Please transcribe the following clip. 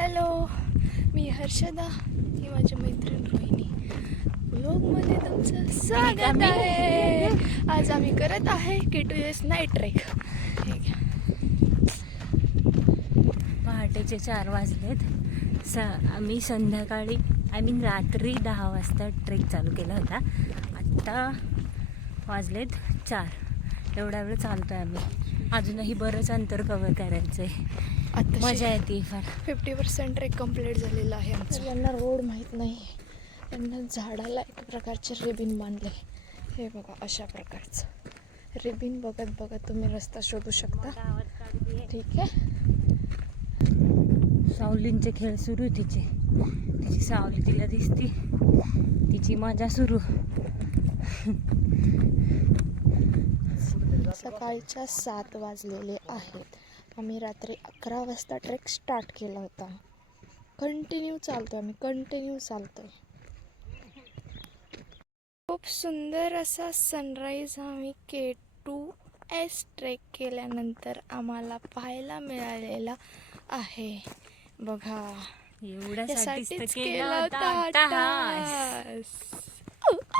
Hello, मी हर्षदा, ही माझी मैत्रीण रोहिणी. व्लॉगमध्ये तुमचं स्वागत आहे. आज आम्ही करत आहे K2S नाईट ट्रेक. पहाटेचे 4 वाजलेत. आम्ही संध्याकाळी रात्री 10 वाजता ट्रेक चालू केला होता. आत्ता वाजलेत 4. एवढा वेळ चालतो आहे आम्ही. अजूनही बरंच अंतर कव्हर करायचं आहे. आता मजा येते फार. 50% ट्रेक कंप्लीट झालेला आहे आमचं. ज्यांना रोड माहीत नाही त्यांना झाडाला एक प्रकारचे रिबिन बांधले. हे बघा, अशा प्रकारचं रिबिन बघत बघत तुम्ही रस्ता शोधू शकता. ठीक आहे. सावलींचे खेळ सुरू तिची सावली तिला दिसती, तिची मजा सुरू. सकाळच्या 7 वाजलेले आहेत. आम्ही रात्री 11 वाजता ट्रेक स्टार्ट केला होता. कंटिन्यू चालतोय. खूप सुंदर असा सनराईज आम्ही K2S ट्रेक केल्यानंतर आम्हाला पाहायला मिळालेला आहे. बघा, एवढ्यासाठीच यासाठीच केला केला होता होता अट्टाहास. अट्टाहास.